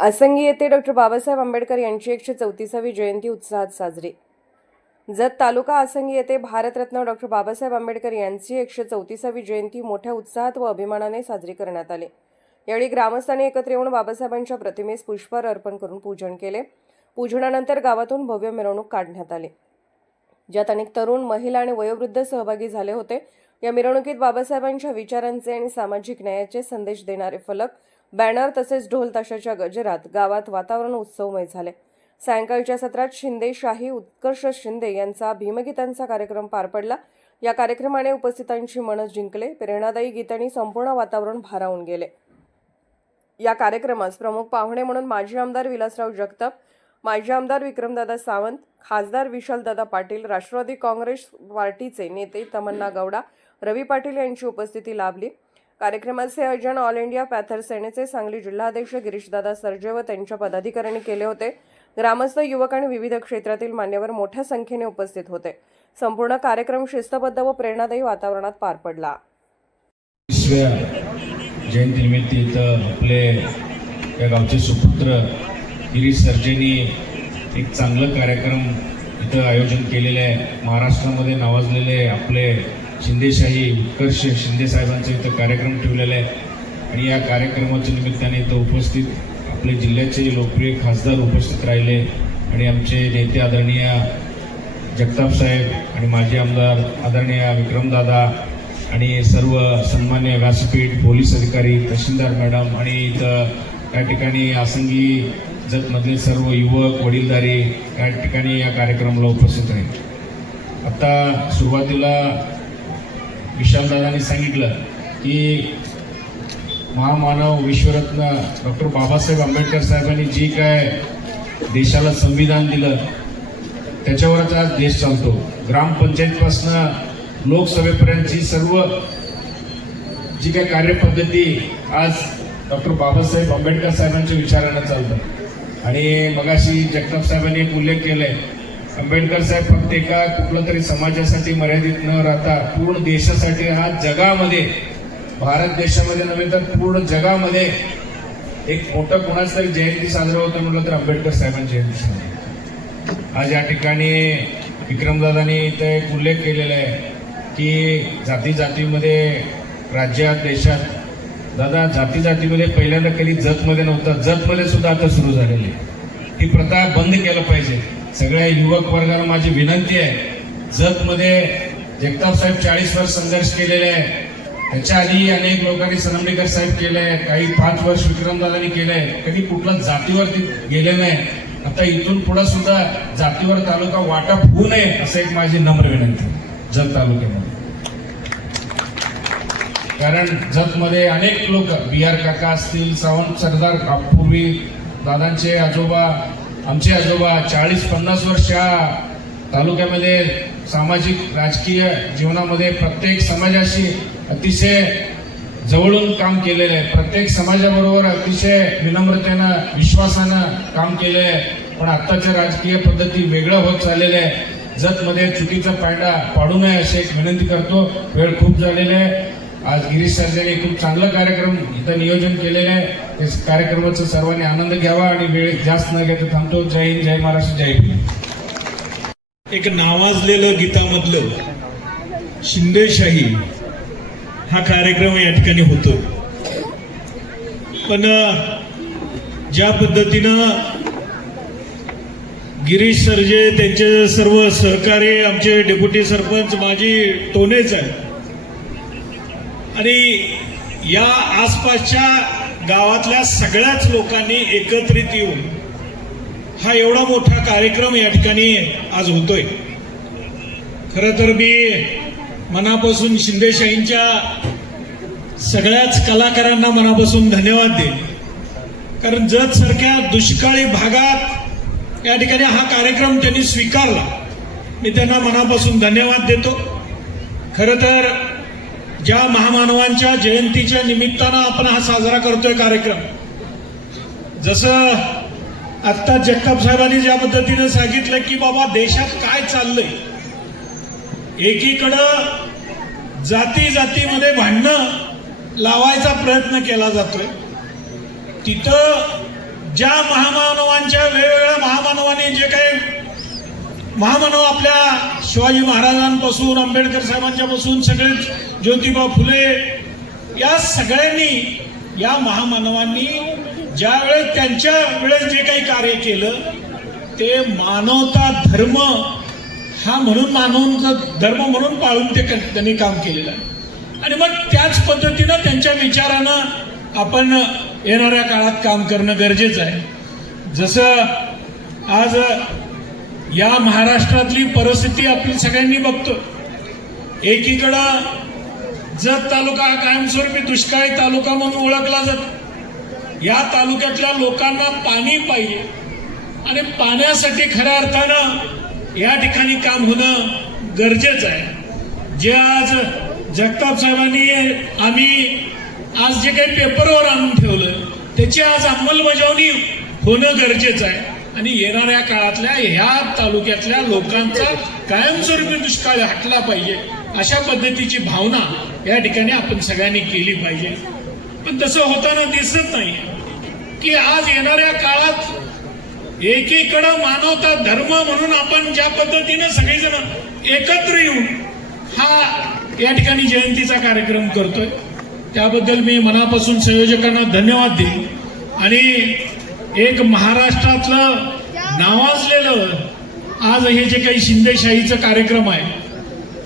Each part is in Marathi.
आसंगी येथे डॉक्टर बाबासाहेब आंबेडकर यांची एकशे चौतीसावी जयंती उत्साहात साजरी. जत तालुका आसंगी येथे भारतरत्न डॉक्टर बाबासाहेब आंबेडकर यांची एकशे चौतीसावी जयंती मोठ्या उत्साहात व अभिमानाने साजरी करण्यात आली. यावेळी ग्रामस्थांनी एकत्र येऊन बाबासाहेबांच्या प्रतिमेस पुष्पहार अर्पण करून पूजन केले. पूजनानंतर गावातून भव्य मिरवणूक काढण्यात आली. ज्यात अनेक तरुण महिला आणि वयोवृद्ध सहभागी झाले होते. या मिरवणुकीत बाबासाहेबांच्या विचारांचे आणि सामाजिक न्यायाचे संदेश देणारे फलक बॅनर तसेच ढोल ताशाच्या गजरात गावात वातावरण उत्सवमय झाले. सायंकाळच्या सत्रात शिंदे शाही उत्कर्ष शिंदे यांचा भीमगीतांचा कार्यक्रम पार पडला. या कार्यक्रमाने उपस्थितांची मनं जिंकले. प्रेरणादायी गीतांनी संपूर्ण वातावरण भारावून गेले. या कार्यक्रमास प्रमुख पाहुणे म्हणून माजी आमदार विलासराव जगताप माजी आमदार विक्रमदादा सावंत खासदार विशालदादा पाटील राष्ट्रवादी काँग्रेस पार्टीचे नेते तमन्ना गौडा रवी पाटील यांची उपस्थिती लाभली. कार्यक्रमाचे आयोजन ऑल इंडिया पॅथर सेनेचे सांगली जिल्हाध्यक्ष गिरीशदादा सरजे व त्यांच्या पदाधिकाऱ्यांनी केले होते. ग्रामस्थ युवक आणि विविध क्षेत्रातील मान्यवर मोठ्या संख्येने उपस्थित होते. संपूर्ण कार्यक्रम शिस्तबद्ध व प्रेरणादायी वातावरणात पार पडला. जयंतीनिमित्त इथं आपले या गावचे सुपुत्र गिरीश सरजेनी एक चांगलं कार्यक्रम इथं आयोजन केलेलं आहे. महाराष्ट्रामध्ये नावाजलेले आपले शिंदेशाही उत्कर्ष शिंदेसाहेबांचा इथं कार्यक्रम ठेवलेला आहे. आणि या कार्यक्रमाच्या निमित्ताने इथं उपस्थित आपले जिल्ह्याचे लोकप्रिय खासदार उपस्थित राहिले. आणि आमचे नेते आदरणीय जगताप साहेब आणि माजी आमदार आदरणीय विक्रमदादा आणि सर्व सन्मान्य व्यासपीठ पोलीस अधिकारी तहसीलदार मॅडम आणि इथं या ठिकाणी आसंगी जतमधले सर्व युवक वडीलधारी या ठिकाणी या कार्यक्रमाला उपस्थित आहेत. आत्ता सुरुवातीला विशालदादांनी सांगितलं की महामानव विश्वरत्न डॉक्टर बाबासाहेब आंबेडकर साहेबांनी जी काय देशाला संविधान दिलं त्याच्यावरच आज देश चालतो. ग्रामपंचायतपासनं लोकसभेपर्यंतची सर्व जी काय कार्यपद्धती आज डॉक्टर बाबासाहेब आंबेडकर साहेबांच्या विचारानं चालतं आणि मगाशी जगताप साहेबांनी एक उल्लेख केलाय आंबेडकर साहेब फक्त एका कुठलं तरी समाजासाठी मर्यादित न राहता पूर्ण देशासाठी हा जगामध्ये भारत देशामध्ये नव्हे तर पूर्ण जगामध्ये एक मोठं कोणाच तरी जयंती साजरा होतं म्हटलं तर आंबेडकर साहेबांची जयंती साजरा आज या ठिकाणी विक्रमदादांनी इथं एक उल्लेख केलेला आहे की जाती जातीमध्ये राज्यात देशात दादा जाती जातीमध्ये पहिल्यांदा कधी जतमध्ये नव्हता. जतमध्ये सुद्धा आता सुरू झालेली आहे. प्रथा बंद केलं पाहिजे. सगळ्या युवक वर्गाला माझी विनंती आहे. जतमध्ये जगताप साहेब चाळीस वर्ष संघर्ष केलेले आहे. त्याच्या आधी अनेक लोकांनी सनमनेकर साहेब केले काही पाच वर्ष विक्रमदादांनी केलंय कधी कुठला जातीवरती गेले नाही. आता इथून पुढे सुद्धा जातीवर तालुका वाटप होऊ नये असं एक माझी नम्र विनंती जत तालुक्यामध्ये. कारण जतमध्ये अनेक लोक बी आर काका असतील सावंत सरदार पूर्वी दादांचे आजोबा आमचे आजोबा चाळीस पन्नास वर्ष तालुक्यामध्ये सामाजिक राजकीय जीवनामध्ये प्रत्येक समाजाशी अतिशय जवळून काम केलेलं आहे. प्रत्येक समाजाबरोबर अतिशय विनम्रतेनं विश्वासानं काम केलं आहे पण आत्ताच्या राजकीय पद्धती वेगळं होत चाललेलं आहे. जतमध्ये चुकीचा पायडा पाडू नये अशी एक विनंती करतो. वेळ खूप झालेला आहे. आज गिरीश सरजाने खूप चांगला कार्यक्रम इथं नियोजन केलेलं आहे. त्या कार्यक्रमाचा सर्वांनी आनंद घ्यावा आणि वेळ जास्त न घेता थांबतो. जय हिंद जय महाराष्ट्र जय एक नावाजलेलं गीतामधलं शिंदेशाही हा कार्यक्रम या ठिकाणी होतो. पण ज्या पद्धतीनं गिरीश सरजे त्यांचे सर्व सहकारी आमचे डेप्युटी सरपंच माझी टोनेच आहे आणि या आसपासच्या गावातल्या सगळ्याच लोकांनी एकत्रित येऊन हा एवढा मोठा कार्यक्रम या ठिकाणी आज होतोय. खरं तर मी मनापासून शिंदेशाहींच्या सगळ्याच कलाकारांना मनापासून धन्यवाद देईन. कारण जत सारख्या दुष्काळी भागात या ठिकाणी हा कार्यक्रम त्यांनी स्वीकारला. मी त्यांना मनापासून धन्यवाद देतो. खरं तर ज्या महामानवांच्या जयंतीच्या निमित्तानं आपण हा साजरा करतोय कार्यक्रम. जसं आत्ता जगताप साहेबांनी ज्या पद्धतीनं सांगितलं की बाबा देशात काय चाललंय एकीकडं जाती जातीमध्ये भांडणं लावायचा प्रयत्न केला जातोय. तिथं ज्या महामानवांच्या वेगवेगळ्या महामानवांनी जे काही महामानव आपल्या शिवाजी महाराजांपासून आंबेडकर साहेबांच्यापासून सगळेच ज्योतिबा फुले या सगळ्यांनी या महामानवांनी ज्या वेळेस त्यांच्या वेळेस जे काही कार्य केलं ते मानवता धर्म हा म्हणून मानवचा धर्म म्हणून पाळून ते क- त्यांनी काम केलेलं आहे. आणि मग त्याच पद्धतीनं त्यांच्या विचारानं आपण येणाऱ्या काळात काम करणं गरजेचं आहे. जसं आज या महाराष्ट्रातली परिस्थिती आपण सगळ्यांनी बघतो. एकीकडं जत तालुका हा कायमस्वरूपी दुष्काळी तालुका म्हणून ओळखला जातो. या तालुक्यातल्या लोकांना पाणी पाहिजे आणि पाण्यासाठी खऱ्या अर्थानं या ठिकाणी काम होणं गरजेचं आहे. जे आज जगताप साहेबांनी आम्ही आज जे काही पेपरवर आणून ठेवलं त्याची आज अंमलबजावणी होणं गरजेचं आहे. आणि येणाऱ्या काळातल्या ह्या तालुक्यातल्या लोकांचा कायमस्वरूपी दुष्काळ हटला पाहिजे अशा पद्धतीची भावना या ठिकाणी आपण सगळ्यांनी केली पाहिजे. पण तसं होताना दिसत नाही की आज येणाऱ्या काळात एकीकडं मानवता धर्म म्हणून आपण ज्या पद्धतीने सगळेजण एकत्र येऊन हा या ठिकाणी जयंतीचा कार्यक्रम करतोय. त्याबद्दल मी मनापासून संयोजकांना धन्यवाद देईन. आणि एक महाराष्ट्रातलं नावाजलेलं आज हे जे काही शिंदेशाहीचं कार्यक्रम आहे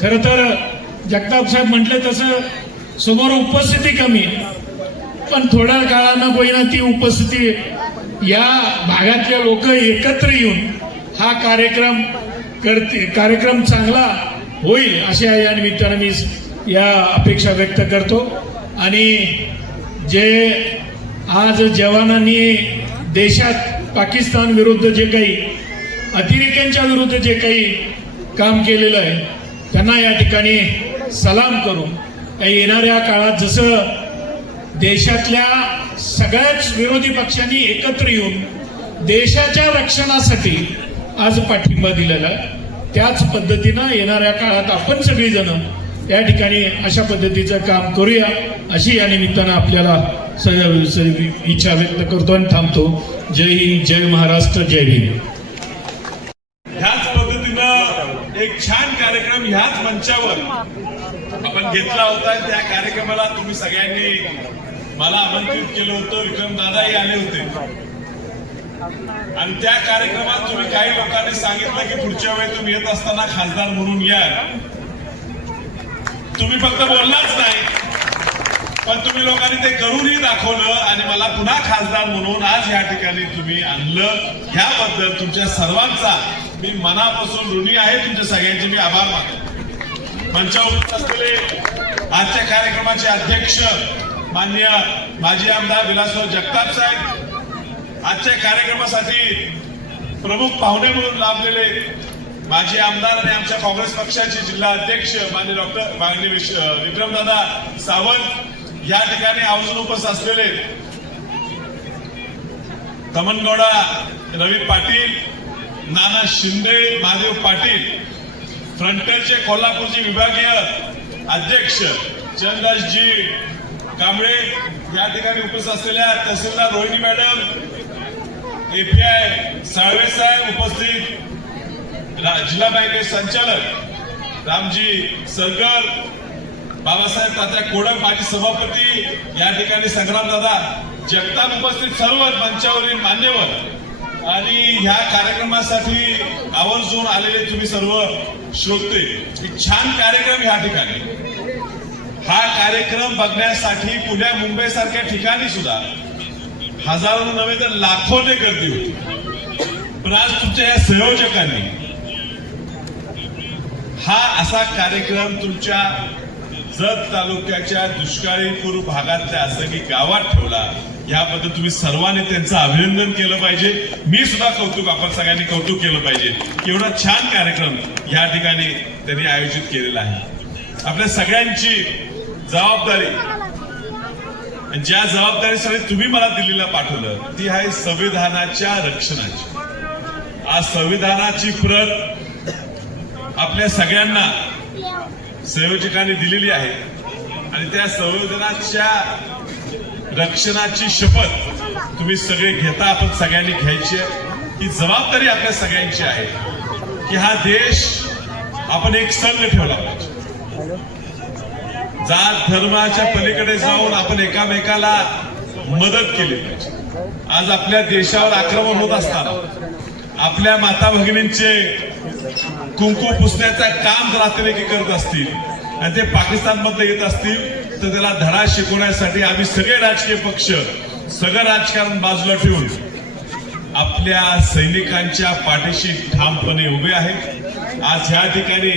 खरं तर जगताप साहेब म्हटलं तसं समोर उपस्थिती कमी पण थोड्या काळानं होईना ती उपस्थिती या भागातल्या लोक एकत्र येऊन हा कार्यक्रम करते कार्यक्रम चांगला होईल अशा या निमित्तानं मी या अपेक्षा व्यक्त करतो. आणि जे आज जवानांनी देशात पाकिस्तान विरुद्ध जे काही अतिरेक्यांच्या विरुद्ध जे काही काम केलेलं आहे त्यांना या ठिकाणी सलाम करून या येणाऱ्या काळात जसं देशातल्या सगळ्याच विरोधी पक्षांनी एकत्र येऊन देशाच्या रक्षणासाठी आज पाठिंबा दिलेला आहे त्याच पद्धतीनं येणाऱ्या काळात आपण सगळीजण या ठिकाणी अशा पद्धतीचं काम करूया अशी या निमित्तानं आपल्याला इच्छा व्यक्त करतो आणि थांबतो. जय हिंद जय महाराष्ट्र जय भीम ह्याच पद्धतीनं एक छान कार्यक्रम ह्याच मंचावर आपण घेतला होता त्या कार्यक्रमाला तुम्ही सगळ्यांनी मला आमंत्रित केलं होतं. विक्रम दादाही आले होते. आणि त्या कार्यक्रमात तुम्ही काही लोकांनी सांगितलं की पुढच्या वेळी तुम्ही येत असताना खासदार म्हणून या. तुम्ही फक्त बोललाच नाही. पण तुम्ही लोकांनी ते करूनही दाखवलं आणि मला पुन्हा खासदार म्हणून आज या ठिकाणी तुम्ही आणलं. ह्याबद्दल तुमच्या सर्वांचा मी मनापासून ऋणी आहे. तुमच्या सगळ्यांचे मी आभार मानतो. मंचावर असलेले आजच्या कार्यक्रमाचे अध्यक्ष मान्य माजी आमदार विलासराव जगताप साहेब आजच्या कार्यक्रमासाठी प्रमुख पाहुणे म्हणून लाभलेले माजी आमदार आणि आमच्या काँग्रेस पक्षाचे जिल्हा अध्यक्ष मान्य डॉक्टर मान्य विक्रमदादा सावंत या ठिकाणी आवर्जून उपस्थित असलेले तमनगौडा रवी पाटील नाना शिंदे महादेव पाटील फ्रंटेलचे कोल्हापूरचे विभागीय अध्यक्ष चंद्रदासजी कांबळे या ठिकाणी उपस्थित असलेल्या तहसीलदार रोहिणी मॅडम एपीआय साळवे साहेब उपस्थित जिल्हा बँकेचे संचालक रामजी सरगर बाबासाहेब तात्या कोडक माजी सभापती या ठिकाणी संग्राम दादा जगतात उपस्थित सर्व मंचावरील मान्यवर. आणि ह्या कार्यक्रमासाठी आवर्जून आलेले तुम्ही सर्व श्रोते छान कार्यक्रम ह्या ठिकाणी. हा कार्यक्रम बघण्यासाठी पुण्या मुंबई सारख्या ठिकाणी सुद्धा हजारो नव्हे तर लाखोने गर्दी होती. पण आज तुमच्या या संयोजकांनी हा असा कार्यक्रम तुमच्या जत तालुक्याच्या दुष्काळी पूर्व भागातल्या असं की गावात ठेवला याबद्दल तुम्ही सर्वांनी त्यांचं अभिनंदन केलं पाहिजे. मी सुद्धा कौतुक आपण सगळ्यांनी कौतुक केलं पाहिजे. एवढा छान कार्यक्रम या ठिकाणी त्यांनी आयोजित केलेला आहे. आपल्या सगळ्यांची जबाबदारी. आणि ज्या जबाबदारीसाठी तुम्ही मला दिल्लीला पाठवलं ती आहे संविधानाच्या रक्षणाची. आज संविधानाची प्रत आपल्या सगळ्यांना संयोजकांनी दिलेली आहे. आणि त्या संयोजनाच्या रक्षणाची शपथ तुम्ही सगळे घेता आपण सगळ्यांनी घ्यायची आहे. ही जबाबदारी आपल्या सगळ्यांची आहे की हा देश आपण एक संघ ठेवला पाहिजे. जात धर्माच्या पलीकडे जाऊन आपण एकामेकाला मदत केली पाहिजे. आज आपल्या देशावर आक्रमण होत असताना आपल्या माता भगिनींचे कुंकू पुसण्याचं काम जर अतिरेकी करत असतील आणि ते पाकिस्तानमध्ये येत असतील तर त्याला धडा शिकवण्यासाठी आम्ही सगळे राजकीय पक्ष सगळं राजकारण बाजूला ठेवून आपल्या सैनिकांच्या पाठीशी ठामपणे उभे आहेत आज ह्या ठिकाणी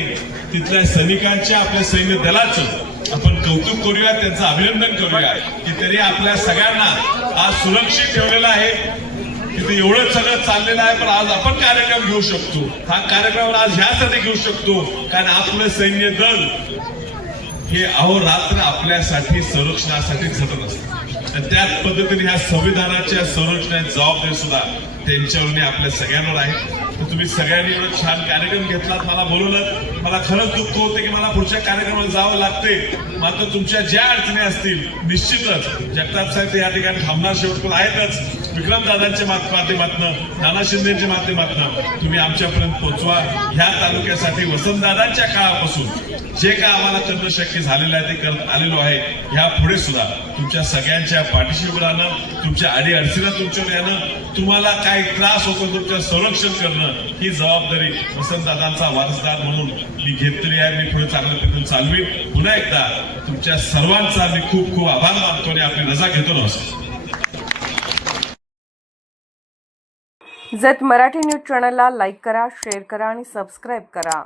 तिथल्या सैनिकांच्या आपल्या सैन्य दलाचं आपण कौतुक करूया त्यांचं अभिनंदन करूया की त्यांनी आपल्या सगळ्यांना आज सुरक्षित ठेवलेलं आहे. तिथे एवढं सगळं चाललेलं आहे पण आज आपण कार्यक्रम घेऊ शकतो. हा कार्यक्रम आज ह्यासाठी घेऊ शकतो कारण आपलं सैन्य दल हे अहोरात्र आपल्यासाठी संरक्षणासाठी झटत असतं. आणि त्याच पद्धतीने ह्या संविधानाच्या संरक्षणाची जबाबदारी सुद्धा त्यांच्यावर आपल्या सगळ्यांवर आहे. तुम्ही सगळ्यांनी एवढं छान कार्यक्रम घेतलात मला बोलवलं मला खरंच दुःख होते की मला पुढच्या कार्यक्रमाला जावं लागते मात्र तुमच्या ज्या अडचणी असतील निश्चितच जगताप साहेब ते या ठिकाणी थांबणार शेवटपूर आहेतच. विक्रमदादांच्या मात- माध्यमातनं नाना शिंदेच्या माध्यमातनं तुम्ही आमच्यापर्यंत पोहोचवा. ह्या तालुक्यासाठी वसंतदादांच्या काळापासून जे काय आम्हाला करणं शक्य झालेलं आहे ते करत आलेलो आहे ह्या पुढे सुद्धा तुमच्या सगळ्यांच्या पाठीशी उभं राहणं तुमच्या अडी अडचणीला तुमच्यावर येणं तुम्हाला काही त्रास होतो तुमचं संरक्षण करणं ही जबाबदारी वसंतदादांचा वारसदार म्हणून मी घेतलेली आहे मी पुढे चांगल्या पद्धतीने चालवी पुन्हा एकदा तुमच्या सर्वांचा मी खूप खूप आभार मानतो आणि आपली रजा घेतो. नमस्कार. जत मराठी न्यूज चॅनलला लाईक करा शेअर करा आणि सबस्क्राईब करा.